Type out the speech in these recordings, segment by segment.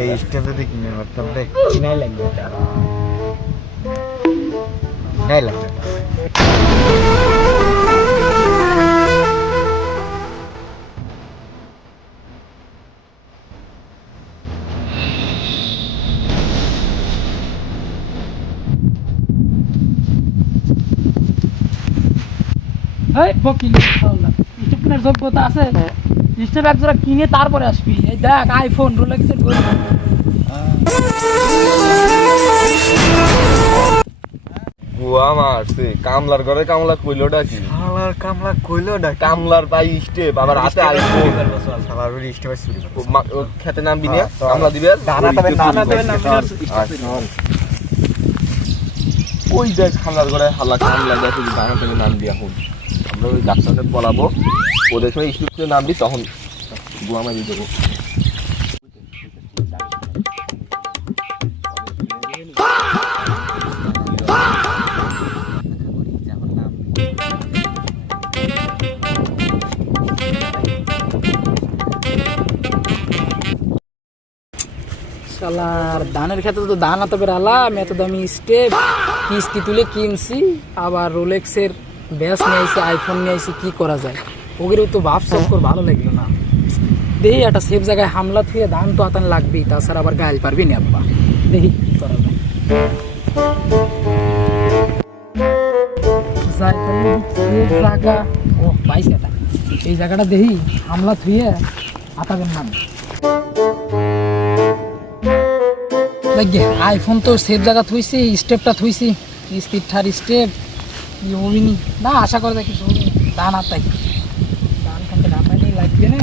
এই স্টেপে দেখি কিনে করতাম রে নাই লাগবে নাই লাগবে এই বকিল আল্লাহ স্টেপ কেনার যোগ্যতা আছে স্টেপ এক জোড়া কিনে তারপরে আসবি এই দেখ আইফোন রোলেক্সের গরু বুয়া মারছে কামলার ঘরে কামলা কইলোটা কি শালার কামলা কইলো না কামলার পাই স্টেপ আবার হাতে আইফোন শালার ওই স্টেপে চুরি করে খেতে নামবি না কামলা দিবে ওই দেখ খালার ঘরে হালা কামলা দেখে দানা থেকে নাম দিয়া এখন আমরা ওই ডাক্তারকে পড়াবো ওদের সময় স্টুডেন্টে নামবি তখন বুয়া মারি দেবো শালার ধানের ক্ষেত্রে তো ধান এত বেড়ালাম এত দামি স্টেপ কিস্তি তুলে কিনছি আবার রোলেক্সের ব্যাস নিয়ে আইসি আইফোন নিয়ে আইসি কি করা যায় ওগুলো তো ভাব সব করে ভালো লাগলো না দেখি একটা সেফ জায়গায় হামলা থুয়ে ধান তো আতান লাগবেই তাছাড়া আবার গাইল পারবি না আব্বা দেখি কি করা যায় জায়গা ও পাইছে এটা এই জায়গাটা দেখি হামলা থুয়ে আতাবেন নাম আইফোন তো সেফ জায়গা থুইছি স্টেপটা থুইছি কিস্তির ঠার স্টেপ কি হবিনি না আশা করে দেখি হবিনি ধান আর তাই ধান খানতে ধান পাইনি লাগবে না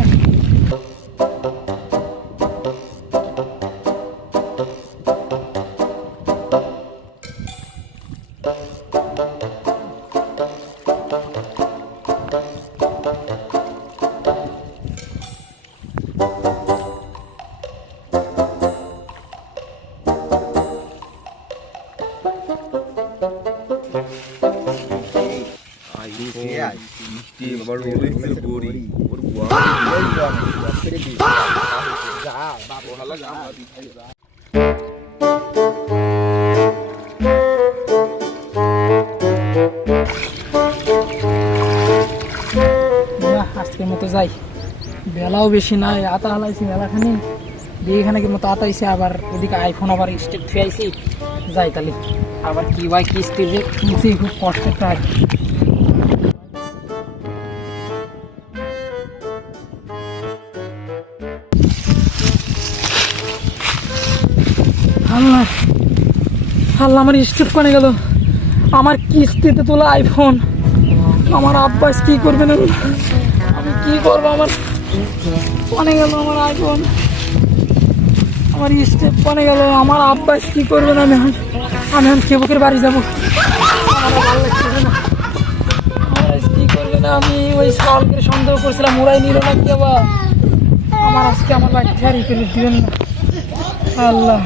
আজকের মতো যাই বেলাও বেশি নাই আতা হালাইছি মেলাখানি দিয়ে এখানে কি মতো আতাইছে আবার ওদিকে আইফোন আবার স্টেপ থুয়াইছি যাই তাহলে আবার কি ভাই কিস্তির যে কিনছি খুব কষ্টের কাজ আল্লাহ আল্লাহ আমার স্টেপ কোনে গেল আমার কিস্তিতে তোলা আইফোন আমার আব্বাস কি করবে না আমি কি করবো আমার কোনে গেল আমার আইফোন আমার স্টেপ কোনে গেল আমার আব্বাস কি করবে না আমি এখন কেবকের বাড়ি যাবো কি করবে না আমি ওই সলকে সন্দেহ করছিলাম ওরাই নিল না কি আবার আমার আজকে আমার বাড়ি থেকে আর ই করে দিবেন না আল্লাহ